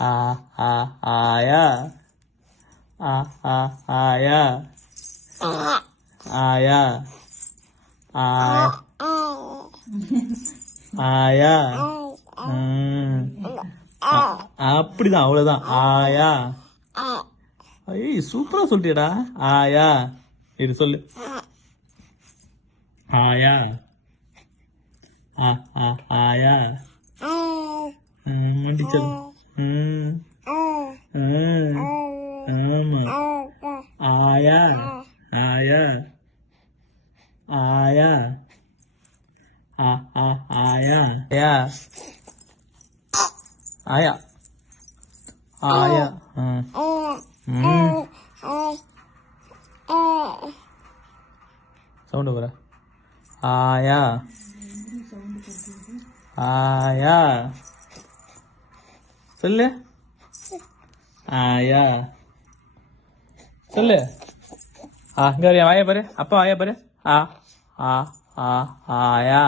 ஆ ஆ ஆயா ஆ ஆ ஆயா ஆயா ஆயா ஆயா அப்படிதான் அவ்வளவுதான் ஆயா. ஐய் சூப்பரா சொல்லிட்டியடா. ஆயா இது சொல்லு. ஆயா ஆ ஆ ஆயா மண்டி சொல்லு. ஆமா ஆயா ஆயா ஆயா ஆ ஆ ஆயா ஆயா ஆயா ஆயா சவுண்டு வர ஆயா ஆயா சொல்லு. ஆயா சொல்லு. இங்க வரையா வாயா பாரு. அப்பா வாயா பாரு. ஆ ஆ ஆ ஆயா